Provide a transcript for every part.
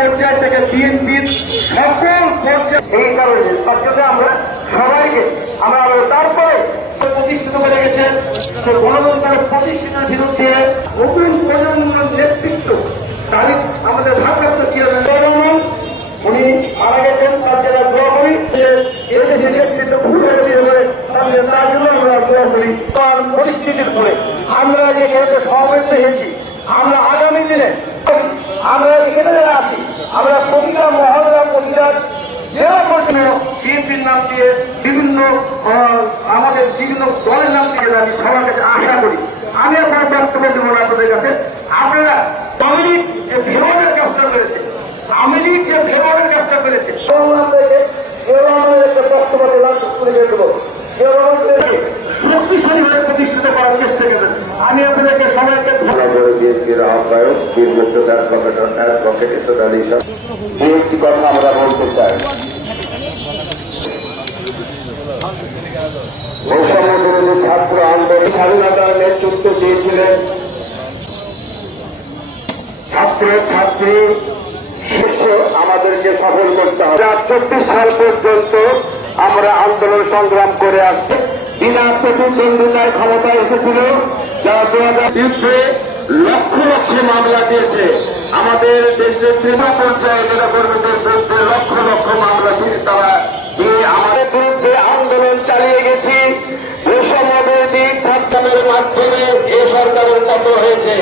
পর্যায় থেকে বিএনপির সকল পর্যায়ে এই কারণে সবচেয়ে আমরা সবাইকে আমরা তারপরে প্রতিষ্ঠিত করে গেছেন সে গণতন্ত্রের প্রতিষ্ঠিতের বিরুদ্ধে নতুন প্রজন্মের নেতৃত্ব তারিখ আমাদের ভারপ্রাপ্ত চেয়ারম্যান উনি মারা গেছেন তার জন্য দোয়া করি এদেশে নেতৃত্ব ভুল হয়ে গেলে তার জন্য আমরা দোয়া করি তার পরিস্থিতির পরে আমরা যে এখানে সমাবেশ হয়েছি আমরা আগামী দিনে আমরা এখানে যারা আছি আমরা প্রতিটা মহল্লা প্রতিটা জেলা পর্যন্ত বিএনপির নাম দিয়ে বিভিন্ন আমাদের বিভিন্ন দলের নাম দিয়ে আমি সবার কাছে আশা করি আমি আপনার বক্তব্য দেব না আপনাদের কাছে আপনারা আওয়ামী লীগ যে ভেবারের কাজটা করেছে আওয়ামী লীগ যে ভেবারের কাজটা করেছে বক্তব্য দিলাম তুলে দেবো শক্তিশালীভাবে প্রতিষ্ঠিত করার চেষ্টা করেন আমি আপনাদেরকে সবাইকে বিএনপির আহ্বায়ক বীর মুক্তিযোদ্ধা অ্যাডভোকেট ইসদ আলী সাহেব একটি কথা আমরা বলতে চাই বৈষম্য বিরোধী ছাত্র আন্দোলন স্বাধীনতার নেতৃত্ব দিয়েছিলেন ছাত্র ছাত্রী শীর্ষ আমাদেরকে সফল করতে হবে 2024 সাল পর্যন্ত আমরা আন্দোলন সংগ্রাম করে আসছি বিনা প্রতিদ্বন্দ্বিতায় ক্ষমতায় এসেছিল যারা 2020 লক্ষ লক্ষ মামলা দিয়েছে আমাদের দেশের তৃণমূল পর্যায়ে নেতাকর্মীদের বিরুদ্ধে লক্ষ লক্ষ মামলা তারা দিয়ে আমাদের বিরুদ্ধে আন্দোলন চালিয়ে গেছি বৈষম্য বিরোধী ছাত্রের মাধ্যমে এ সরকারের পতন হয়েছে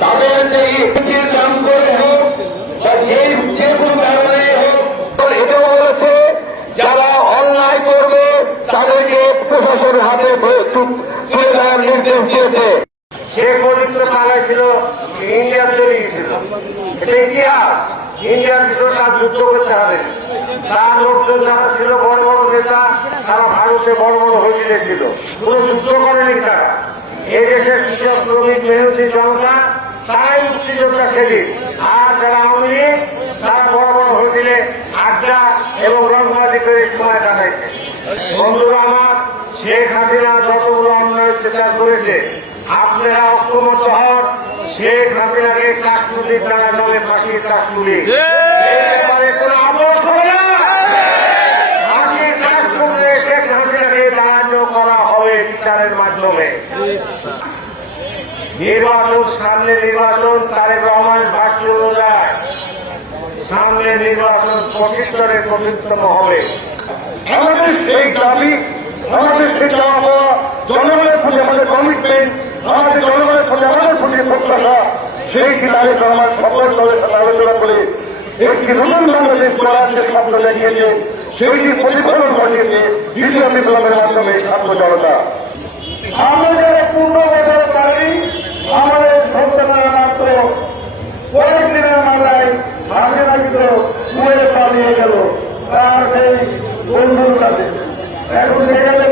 তাদের যে ইতির নাম করে হোক বা যে কোনো কারণে হোক এটাও বলেছে যারা অন্যায় করবে তাদেরকে প্রশাসনের হাতে তুলে দেওয়ার নির্দেশ দিয়েছে শেখ মুজিব তো পালায় ছিল ইন্ডিয়া চলে গেছিল এটা ইতিহাস ইন্ডিয়ার ভিতরে তার যুদ্ধ করতে হবে তার লোকজন যারা ছিল বড় বড় নেতা তারা ভারতে বড় বড় হোটেলে ছিল কোন যুদ্ধ করেনি তারা এই দেশের কৃষক শ্রমিক মেহনতি জনতা তারাই মুক্তিযোদ্ধা সেদিন আর যারা আওয়ামী লীগ তারা বড় বড় হোটেলে আড্ডা এবং রংবাজি করে সময় কাটাইছে বন্ধুরা আমার শেখ হাসিনা যতগুলো অন্যায় অত্যাচার করেছে আপনারা ঐক্যমত হন শেখ হাসিনাকে কাঠপুলির দ্বারা নলে ফাঁসির কাঠপুলি কোন আদর্শ হবে না ফাঁসির কাঠপুলি শেখ হাসিনাকে সাহায্য করা হবে বিচারের মাধ্যমে নির্বাচন সামনে নির্বাচন তারেক রহমান ভাষ্য অনুযায়ী সামনে নির্বাচন প্রতিষ্ঠানের প্রতিতম হবে আমাদের সেই দাবি আমাদের সেই চাওয়া জনগণের প্রতি আমাদের কমিটমেন্ট আমাদের জনগণের প্রতি আমাদের প্রতি প্রত্যাশা সেই তারেক রহমান সকল দলের সাথে আলোচনা করে একটি নতুন বাংলাদেশ করার যে স্বপ্ন দেখিয়েছে সেইটি প্রতিফলন ঘটিয়েছে দ্বিতীয় বিপ্লবের মাধ্যমে ছাত্র জনতা আমাদের পূর্ণ বছর তারিখ আমাদের সন্তানরা মাত্র কয়েকদিনের মাথায় হাসিনা কিন্তু শুয়ে পালিয়ে গেল তার সেই বন্ধুর কাছে এখন সেখানে